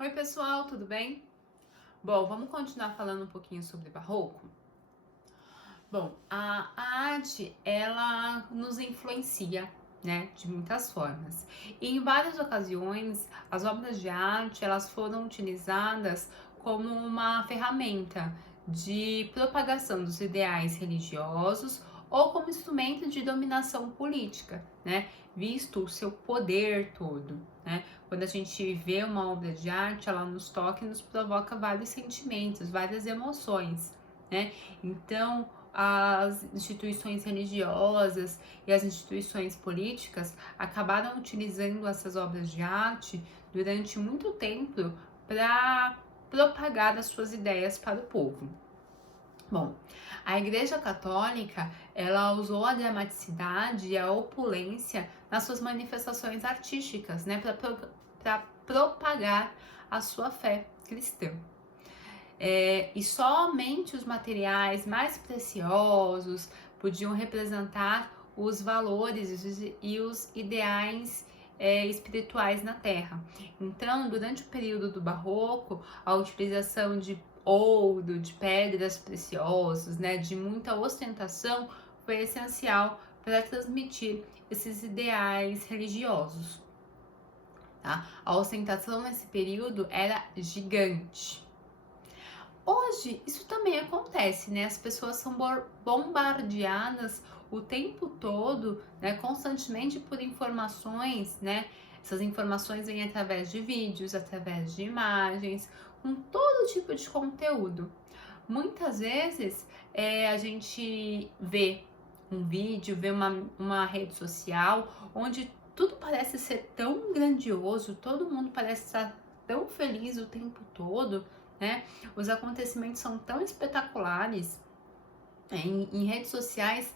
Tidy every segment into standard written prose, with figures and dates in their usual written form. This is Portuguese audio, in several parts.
Oi pessoal, tudo bem? Bom, vamos continuar falando um pouquinho sobre barroco? Bom, a arte, ela nos influencia, né, de muitas formas. E em várias ocasiões, as obras de arte, elas foram utilizadas como uma ferramenta de propagação dos ideais religiosos ou como instrumento de dominação política, né, visto o seu poder todo, né? Quando a gente vê uma obra de arte, ela nos toca e nos provoca vários sentimentos, várias emoções, né? Então, as instituições religiosas e as instituições políticas acabaram utilizando essas obras de arte durante muito tempo para propagar as suas ideias para o povo. Bom, a Igreja Católica, ela usou a dramaticidade e a opulência nas suas manifestações artísticas, né, para propagar a sua fé cristã. E somente os materiais mais preciosos podiam representar os valores e os ideais espirituais na Terra. Então, durante o período do Barroco, a utilização de ouro, de pedras preciosas, né, de muita ostentação, foi essencial para transmitir esses ideais religiosos. Tá? A ostentação nesse período era gigante. Hoje, isso também acontece, né? As pessoas são bombardeadas o tempo todo, né? Constantemente por informações, né? Essas informações vêm através de vídeos, através de imagens, com todo tipo de conteúdo. Muitas vezes a gente vê um vídeo, vê uma rede social onde tudo parece ser tão grandioso, todo mundo parece estar tão feliz o tempo todo, né? Os acontecimentos são tão espetaculares. Em redes sociais,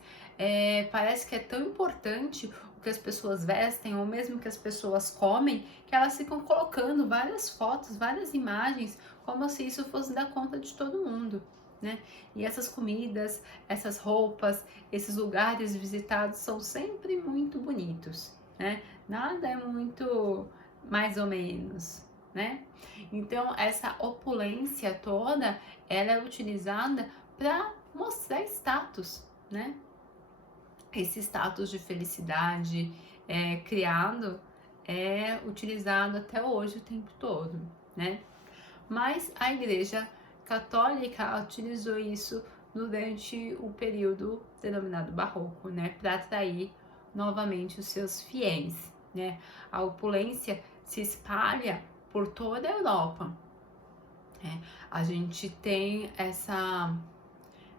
parece que é tão importante o que as pessoas vestem ou mesmo que as pessoas comem, que elas ficam colocando várias fotos, várias imagens, como se isso fosse dar conta de todo mundo, né? E essas comidas, essas roupas, esses lugares visitados são sempre muito bonitos, né? Nada é muito mais ou menos, né? Então, essa opulência toda, ela é utilizada para mostrar status, né? Esse status de felicidade criado é utilizado até hoje o tempo todo, né? Mas a Igreja Católica utilizou isso durante o período denominado Barroco, né? Para atrair novamente os seus fiéis, né? A opulência se espalha por toda a Europa. A gente tem essa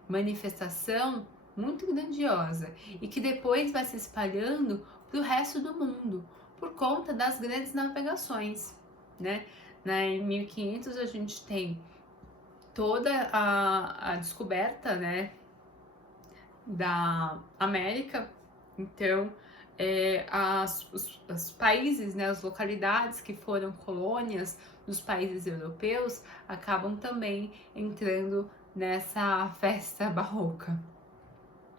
manifestação muito grandiosa e que depois vai se espalhando para o resto do mundo por conta das grandes navegações, né? Em 1500 a gente tem toda a descoberta, né, da América. Então, os países, né, as localidades que foram colônias dos países europeus acabam também entrando nessa festa barroca.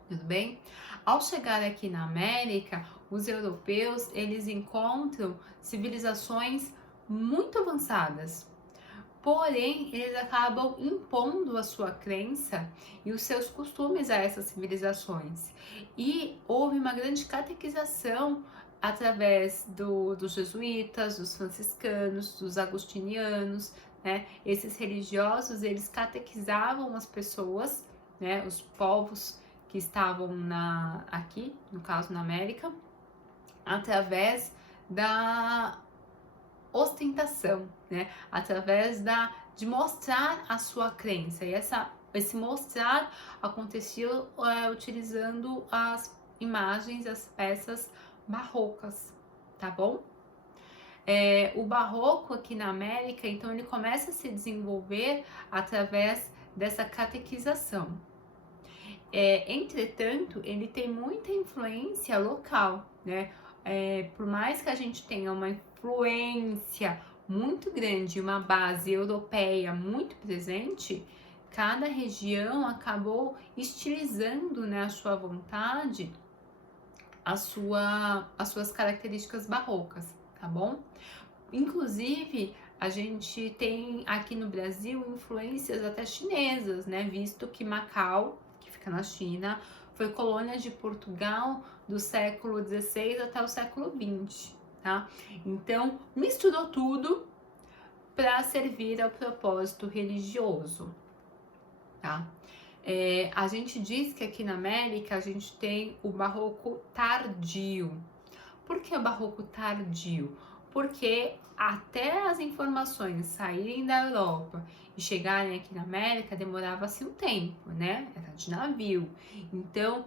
Tudo bem? Ao chegar aqui na América, os europeus, eles encontram civilizações muito avançadas. Porém, eles acabam impondo a sua crença e os seus costumes a essas civilizações. E houve uma grande catequização através dos jesuítas, dos franciscanos, dos agostinianos, né? Esses religiosos, eles catequizavam as pessoas, né? Os povos que estavam aqui, no caso na América, através da ostentação, né? Através de mostrar a sua crença. E esse mostrar acontecia utilizando as imagens, as peças barrocas, tá bom? O barroco aqui na América, então, ele começa a se desenvolver através dessa catequização. Entretanto, ele tem muita influência local, né? Por mais que a gente tenha uma influência muito grande, uma base europeia muito presente, cada região acabou estilizando, né, a sua vontade, as suas características barrocas, tá bom? Inclusive, a gente tem aqui no Brasil influências até chinesas, né? Visto que Macau, que fica na China, foi colônia de Portugal do século XVI até o século XX, tá? Então, misturou tudo para servir ao propósito religioso, tá? A gente diz que aqui na América a gente tem o barroco tardio. Por que o barroco tardio? Porque até as informações saírem da Europa e chegarem aqui na América demorava-se um tempo, né? Era de navio. Então,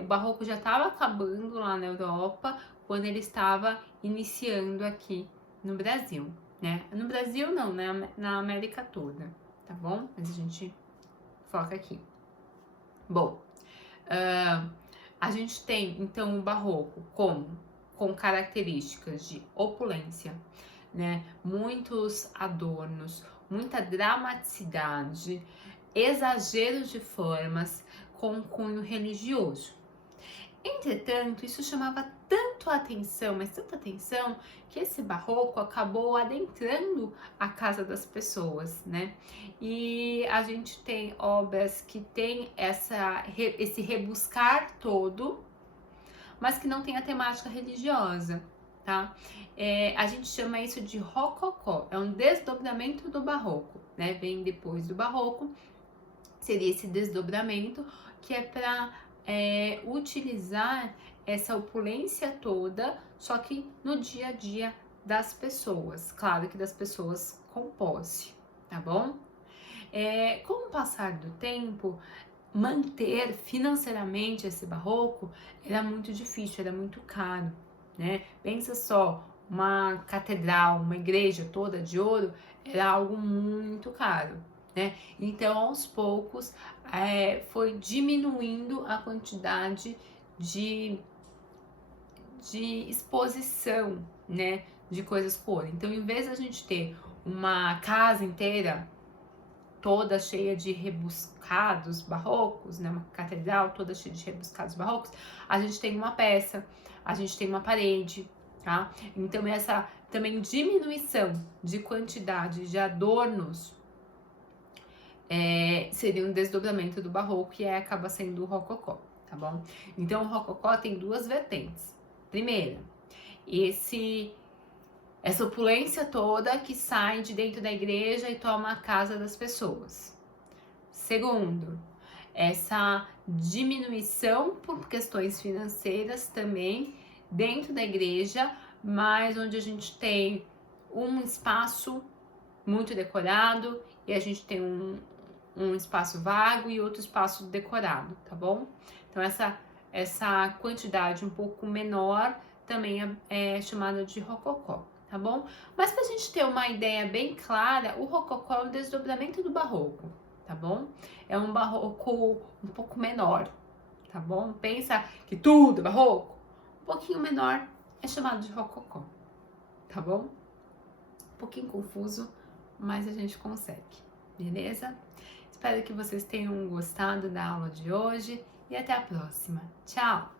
o barroco já estava acabando lá na Europa quando ele estava iniciando aqui no Brasil, né? No Brasil não, né? Na América toda, tá bom? Mas a gente foca aqui. Bom, a gente tem então o barroco com características de opulência, né? Muitos adornos, muita dramaticidade, exageros de formas com cunho religioso. Entretanto, isso chamava tanto a atenção, mas tanta atenção, que esse barroco acabou adentrando a casa das pessoas, né? E a gente tem obras que tem esse rebuscar todo, mas que não tem a temática religiosa, tá? A gente chama isso de rococó, é um desdobramento do barroco, né? Vem depois do barroco, seria esse desdobramento que é para utilizar essa opulência toda, só que no dia a dia das pessoas, claro que das pessoas com posse, tá bom? Com o passar do tempo, manter financeiramente esse barroco era muito difícil, era muito caro, né? Pensa só, uma catedral, uma igreja toda de ouro era algo muito caro, né? Então, aos poucos, foi diminuindo a quantidade de exposição, né? De coisas com ouro. Então, em vez de a gente ter uma casa inteira toda cheia de rebuscados barrocos, né? Uma catedral toda cheia de rebuscados barrocos, a gente tem uma peça, a gente tem uma parede, tá? Então essa também diminuição de quantidade de adornos seria um desdobramento do barroco e acaba sendo o rococó, tá bom? Então o rococó tem duas vertentes. Primeira, essa opulência toda que sai de dentro da igreja e toma a casa das pessoas. Segundo, essa diminuição por questões financeiras também dentro da igreja, mas onde a gente tem um espaço muito decorado e a gente tem um espaço vago e outro espaço decorado, tá bom? Então essa quantidade um pouco menor também é chamada de rococó, tá bom? Mas para a gente ter uma ideia bem clara, o rococó é um desdobramento do barroco, tá bom? É um barroco um pouco menor, tá bom? Pensa que tudo é barroco, um pouquinho menor é chamado de rococó, tá bom? Um pouquinho confuso, mas a gente consegue, beleza? Espero que vocês tenham gostado da aula de hoje e até a próxima. Tchau!